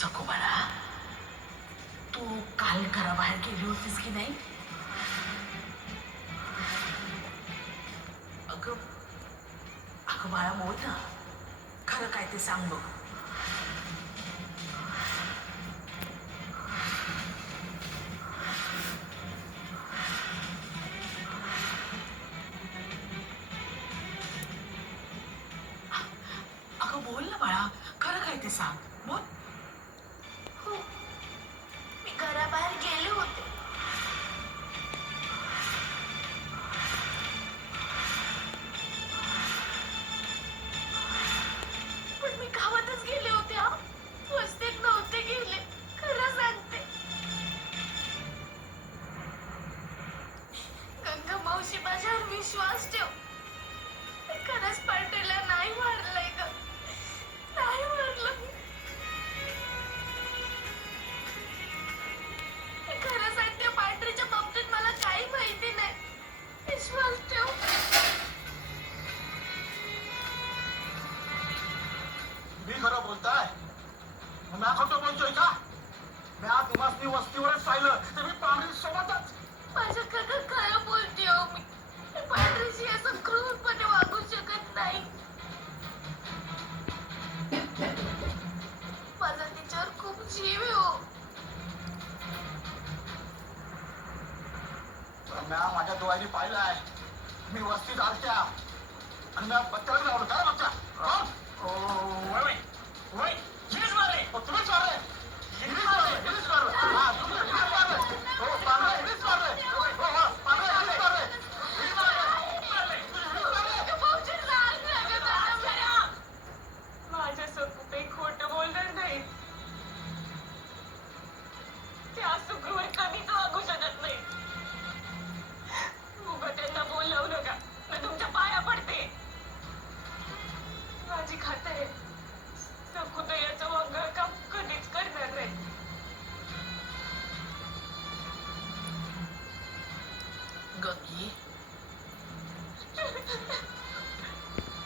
सखू बाळा, तू काल घराबाहेर गेली होतीस की नाही? अगं अगं बाळा, बोल ना, खरं काय ते सांग बघ. अगं बोल ना बाळा, खरं काय ते सांग, बोल. हो, मी घराबाहेर गेले होते. पण मी गावातच गेले होते हा. वस्तीत नव्हते गेले. खरं सांगते. गंगा मावशी माझ्यावर विश्वास ठेव. मी खरंच पार्टीला नाही मारलंय ग. नाही मारलं. मी खरं सांगते, पांढरीच्या बाबतीत मला काही माहिती नाही. विश्वास ठेव. मी खरं बोलताय? मी खोटं बोलतोय का? मी आज तुम्हाला वस्तीवरच पाहिलं तर मी पांढरी सोबतच. माझ्या काका खरं बोलते हो मी. मी पांढरीशी असं क्रूरपणे वागू शकत नाही. माझा तिच्यावर खूप जीव आहे हो. मी माझ्या डोळ्यांनी पाहिलंय. मी वस्तीत आलत्या आणि मी बच्चाला लावलं. काय बच्चा? तुम्हीच मारले. तुम्हीच मारले. हिरीच मारलं. हा, तुम्ही हिरीच मारलं. हो, पांढरा हिरीच मारलं. हो, हो, पांढरा हिरीच मारलं. हिरीच मारलं. हिरीच मारलं. भाऊजी, सांग ना गं मला. माझ्या सखू काही खोटं बोलणार नाही. ते असं क्रूर कधीच वागू शकत नाही. उगा त्यांना बोलवू नका. मी तुमच्या पाया पडते. माझी खात्री आहे, सखू तर याचं वांगळ काम कधीच करणार नाही. गंगी,